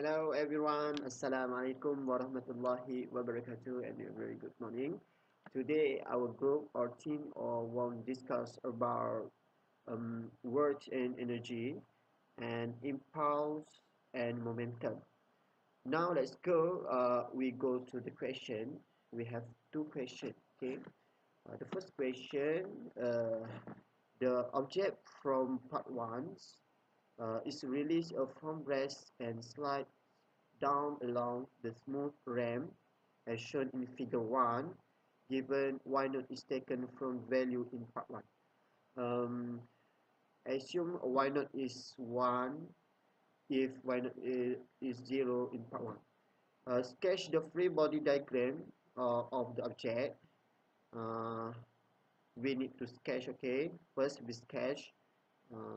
Hello everyone, Assalamualaikum warahmatullahi wabarakatuh, and a very good morning. Today our group or team want to discuss about words and energy and impulse and momentum. Now let's go. We go to the question. We have two questions. Okay. The first question, the object from part one is released from rest and slide down along the smooth ramp as shown in figure 1, given y naught is taken from value in part 1. Assume y naught is 1 if y naught is 0 in part 1. Sketch the free body diagram of the object. We need to sketch, okay. First we sketch.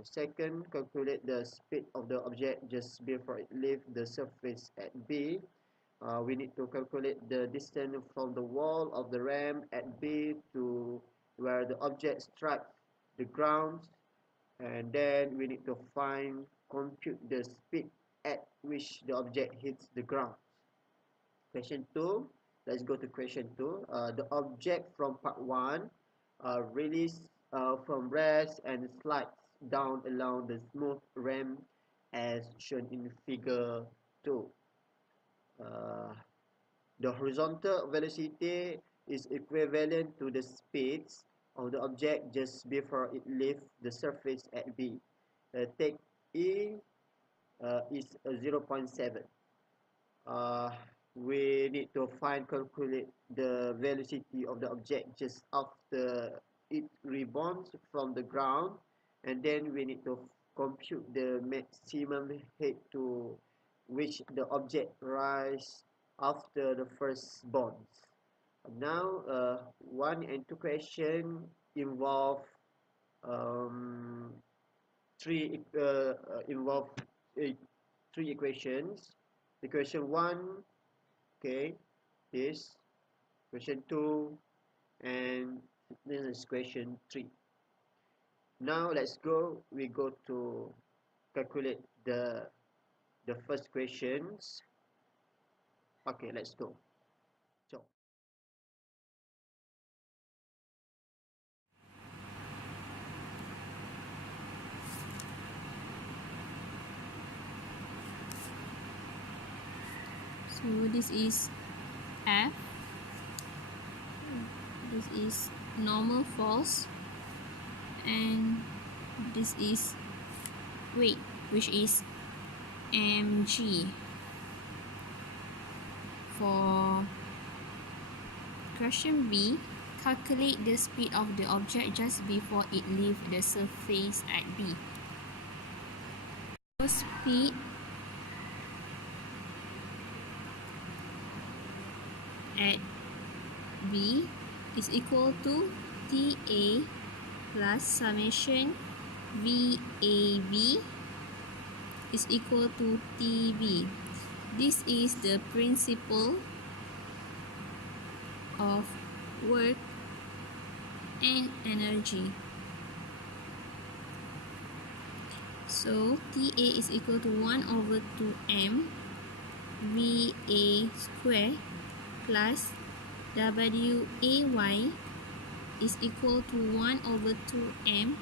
Second, calculate the speed of the object just before it leaves the surface at B. We need to calculate the distance from the wall of the ramp at B to where the object strikes the ground, and then we need to compute the speed at which the object hits the ground. Question 2, let's go to question 2. The object from part 1 released from rest and slides down along the smooth ramp as shown in figure 2. The horizontal velocity is equivalent to the speed of the object just before it leaves the surface at B. Take E is 0.7. We need to calculate the velocity of the object just after it rebounds from the ground, and then we need to compute the maximum height to which the object rises after the first bounce. Now, 1 and 2 question involve um, three involve three equations. Equation 1, okay, is question 2, and this is question 3. Now let's go. We go to calculate the first questions. Okay, let's go. So this is F, this is normal force, and this is weight, which is mg. For question B, calculate the speed of the object just before it leaves the surface at B. So speed at B is equal to TA plus summation VAB is equal to TB. This is the principle of work and energy. So TA is equal to 1 over 2m VA square plus WAY is equal to 1 over 2m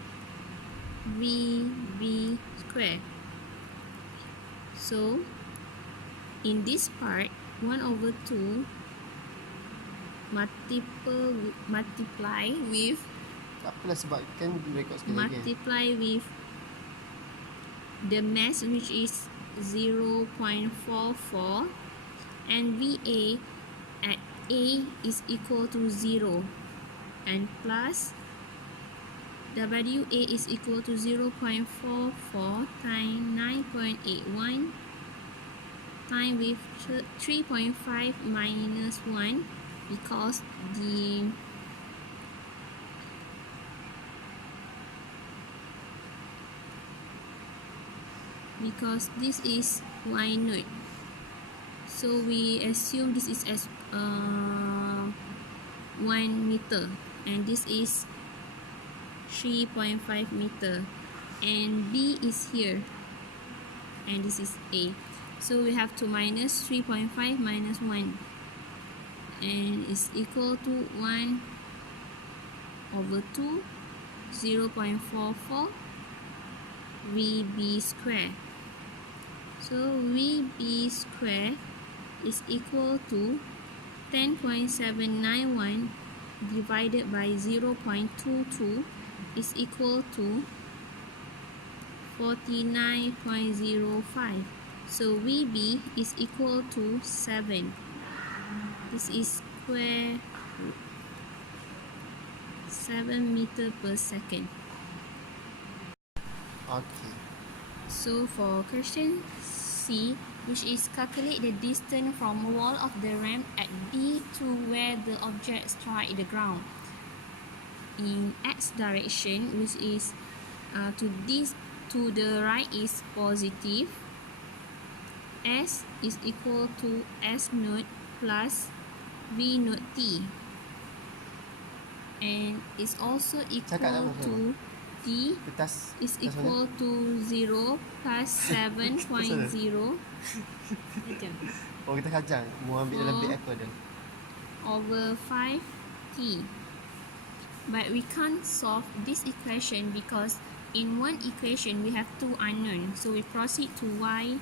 VB square. So in this part, 1 over 2 multiply with the mass, which is 0.44, and VA at A is equal to 0, and plus WA is equal to 0.44 times 9.81 times with 3.5 minus 1, because this is y naught. So we assume this is as 1 meter, and this is 3.5 meter, and B is here, and this is A. So we have to minus 3.5 minus 1, and is equal to 1 over 2, 0.44 VB square. So VB square is equal to 10.791 divided by 0.22 is equal to 49.05. So VB is equal to 7. This is square root 7 meter per second. Okay. So for question C, which is calculate the distance from wall of the ramp at B to where the object strike the ground in X direction, which is to the right is positive. S is equal to S naught plus V naught T, and is also equal to T is equal to 0 plus 7.0 Oh, kita kacang. Mau ambil dalam beg aku ada. over 5T. But we can't solve this equation because in one equation we have two unknown. So we proceed to Y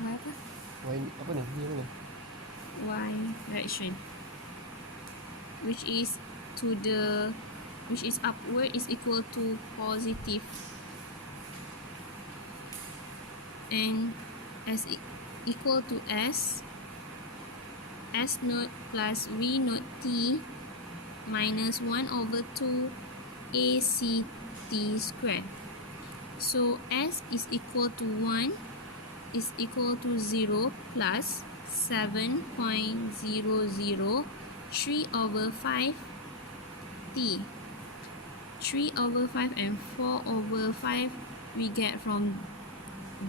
apa? Apa ni? Ni mana? Y direction, which is upward is equal to positive, and S equal to S naught plus V naught T minus 1 over 2 ACT squared. So S is equal to 1 is equal to 0 plus 7.00 3 over 5 T. 3 over 5 and 4 over 5 we get from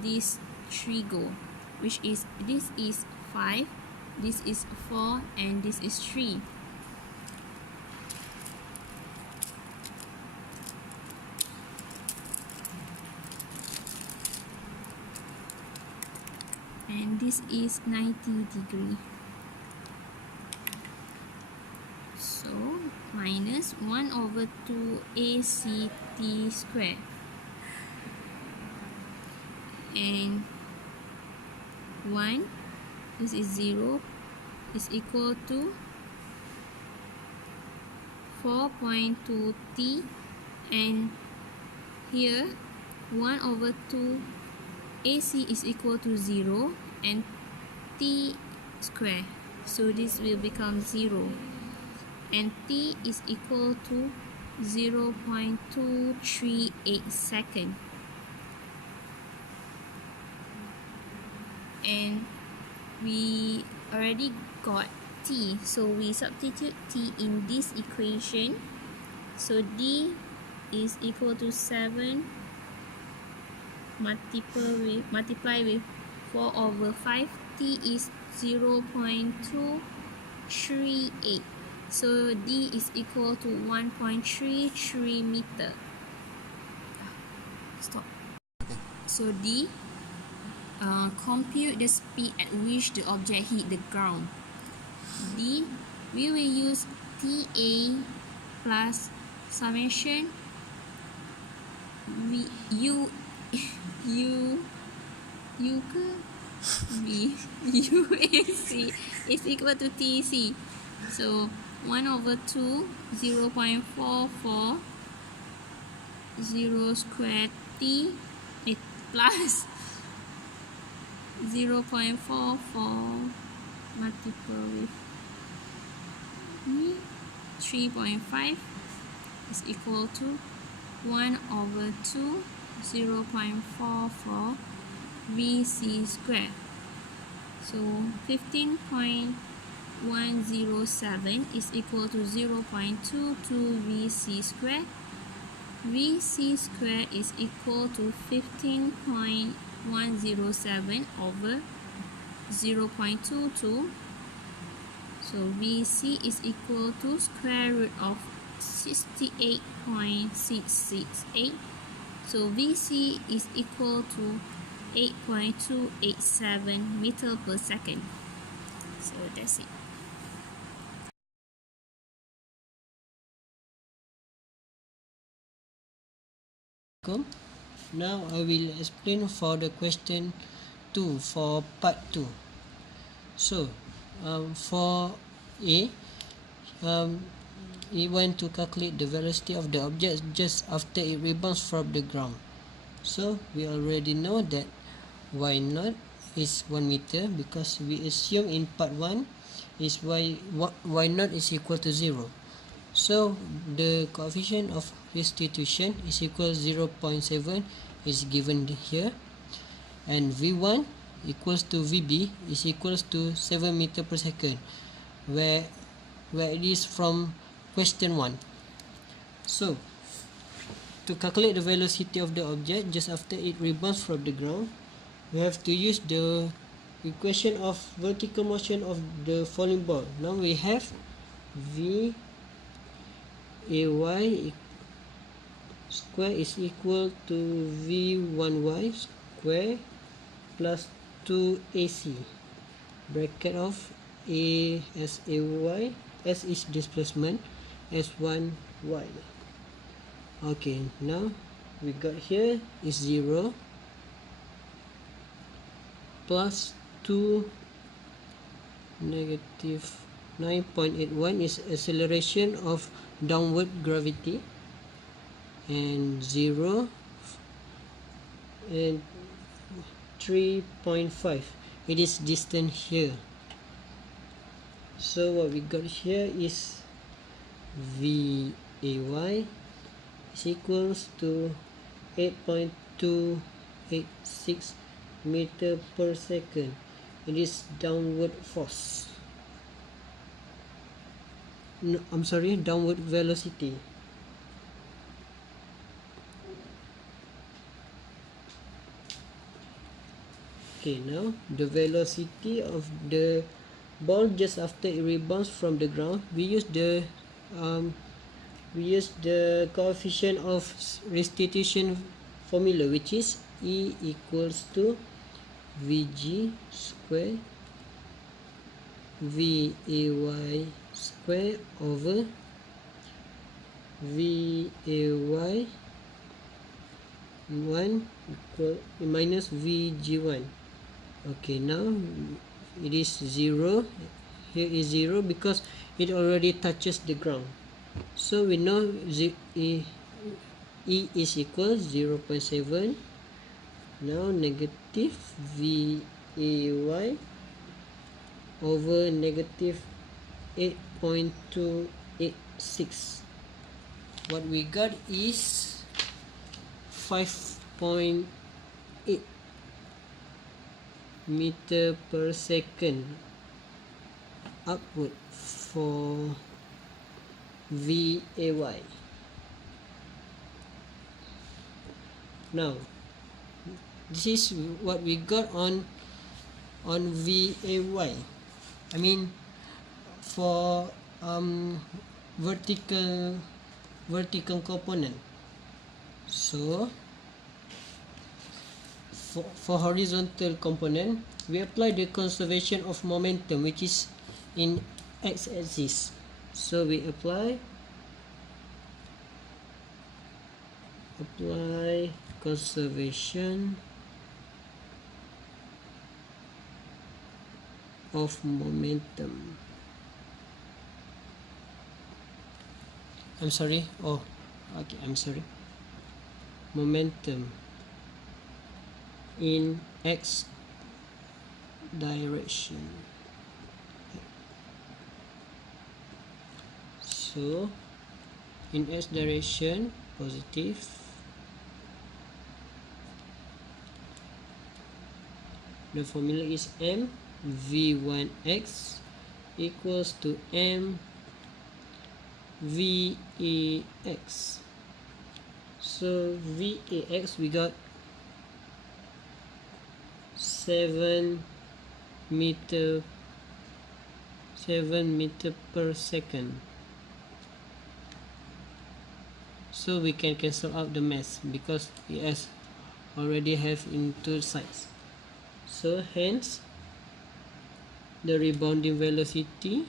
this trigo, which is this is 5, this is 4, and this is 3. And this is 90 degree. So minus 1 over 2 ACT square, and 1, this is 0, is equal to 4.2 T, and here 1 over 2 AC is equal to 0 and T square, so this will become 0, and T is equal to 0.238 second. And we already got T, so we substitute T in this equation. So D is equal to 7 multiply with 4 over 5. T is 0.238. So D is equal to 1.33 meter. Stop. So D, compute the speed at which the object hit the ground. D, we will use TA plus summation UAC is equal to TC. So 1 over 2, 0.44 0 square T plus 0.44 multiple with 3.5 is equal to 1 over 2 0.44 VC square. So 15.107 is equal to 0.22 VC square. VC square is equal to 15.107 over 0.22. So VC is equal to square root of 68.668 So VC is equal to 8.287 meter per second. So that's it. Now I will explain for the question 2 for part 2. So for A, we want to calculate the velocity of the object just after it rebounds from the ground. So we already know that y naught is 1 meter because we assume in part 1 is y naught is equal to 0. So the coefficient of restitution is equal to 0.7 is given here, and V1 equals to VB is equals to 7 meter per second, where it is from question 1. So to calculate the velocity of the object just after it rebounds from the ground, we have to use the equation of vertical motion of the falling ball. Now we have V ay square is equal to v1y square plus 2ac, bracket of a as ay, s is displacement, s1y. Okay, now we got here is 0 plus 2 negative 9.81 is acceleration of downward gravity, and 0 and 3.5 it is distance here. So what we got here is VAY is equals to 8.286 meter per second. It is downward force. No, I'm sorry, downward velocity. Okay, now the velocity of the ball just after it rebounds from the ground, we use the coefficient of restitution formula, which is E equals to Vg square VAY square over VAY 1 equal minus VG1. Okay, now it is 0. Here is 0 because it already touches the ground. So we know E is equal 0.7. Now negative VAY over negative 8.286. What we got is 5.8 meter per second upward for VAY. Now this is what we got on VAY. I mean for vertical component. So for horizontal component, we apply the conservation of momentum, which is in x-axis. So we apply conservation of momentum. Momentum in x direction. So in x direction, positive. The formula is m v1x equals to m vax. So vax we got 7 meter per second. so we can cancel out the mass because it has already have in two sides. So hence the rebounding velocity,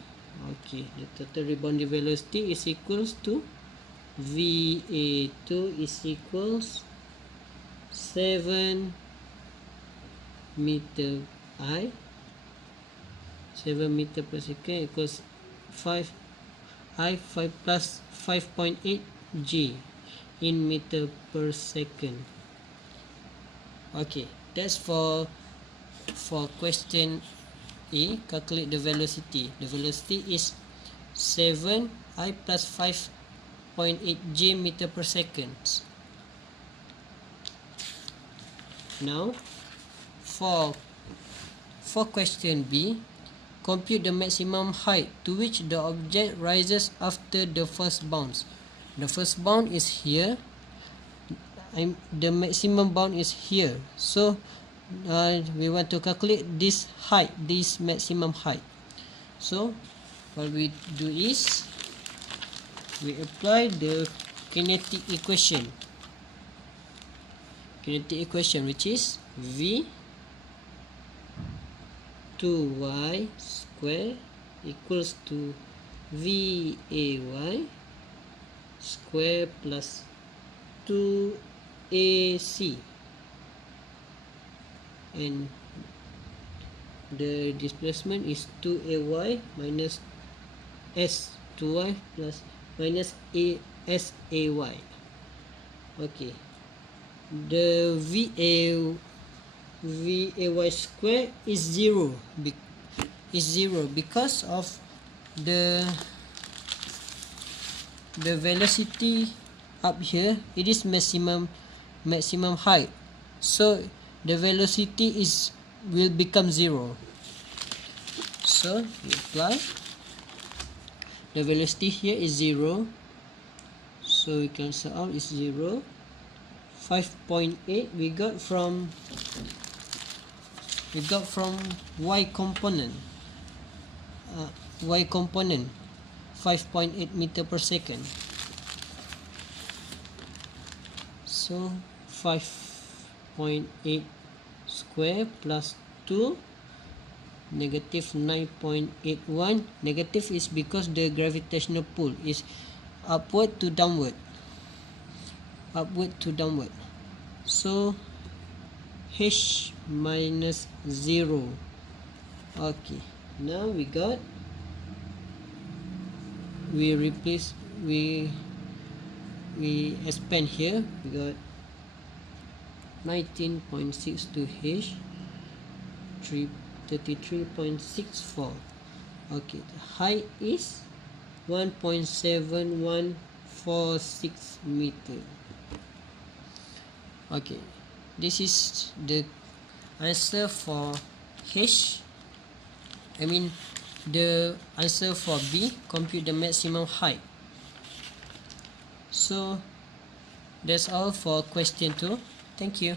okay, the total rebounding velocity is equals to VA2 is equals 7 meter I 7 meter per second equals 5 plus 5.8 G in meter per second. Okay, that's for question A. Calculate the velocity. The velocity is 7 I plus 5.8 G meter per second. Now for question B, compute the maximum height to which the object rises after the first bounce. The first bound is here. The maximum bound is here. So we want to calculate this height, this maximum height. So what we do is we apply the kinetic equation. Which is V 2y square equals to VAY square plus 2AC, and the displacement is 2AY minus S2y plus minus SAY. Okay, the VAY square is zero because of the velocity up here. It is maximum height, so the velocity will become zero. So we apply the velocity here is zero, so we cancel out is 0. 5.8 we got from y component. 5.8 meter per second. So 5.8 square plus 2 negative 9.81. Negative is because the gravitational pull is upward to downward. So H minus 0. Okay, now we expand here. We got 19.62 H 33.64. Okay, the height is 1.7146 meter. Okay, this is the answer for the answer for B. Compute the maximum height. So that's all for question 2. Thank you.